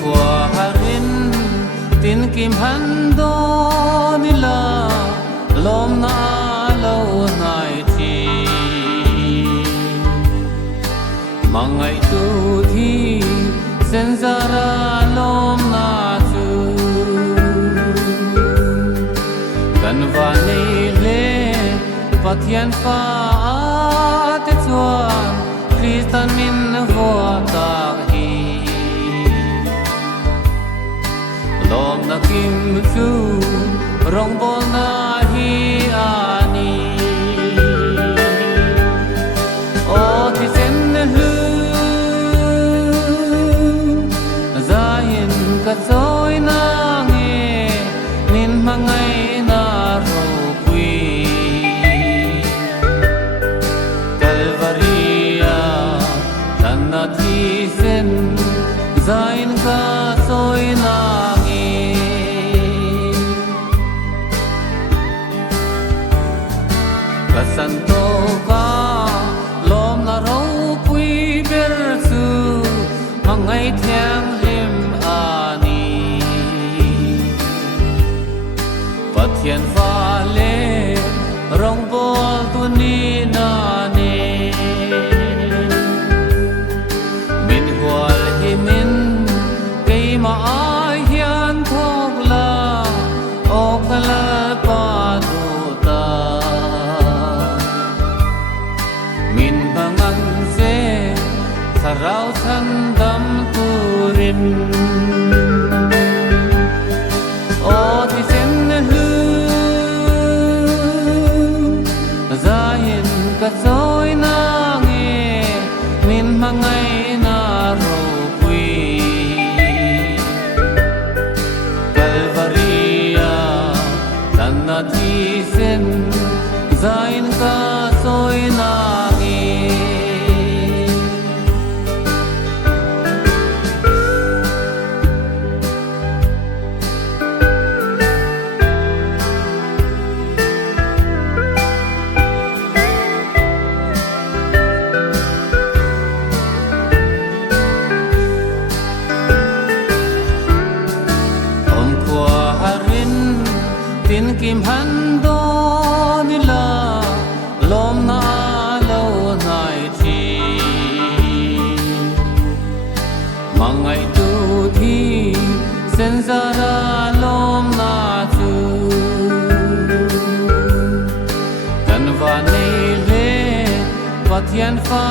qua harin tin kim han do nila lom na lo nai thi mangai tu thi sen zara lom na chu kan va nei le pathian fa te chuan Kristan min vo ta hi lom na kim chu rong bol na hi ani o ti sen lu zain ka choi na nge min mangai na ro pui Calvaria tanna thi sen zain ka choi na santo ka lom na ro pui ber chu mangai thiang lim ani pathian fa le rong bol tu ni na ne min gwal hi min kei ma ai hian thok la o kala pa tu ta min bangan se sarau than dam turin o thi sen lu zain ka choi na nge min mangai na ro pui Calvaria tanna thi sen zain ka choi na tin kim han do nila lom na lo nai thi mangai tu thi sen zara lom na chu kan va nei le pathian fa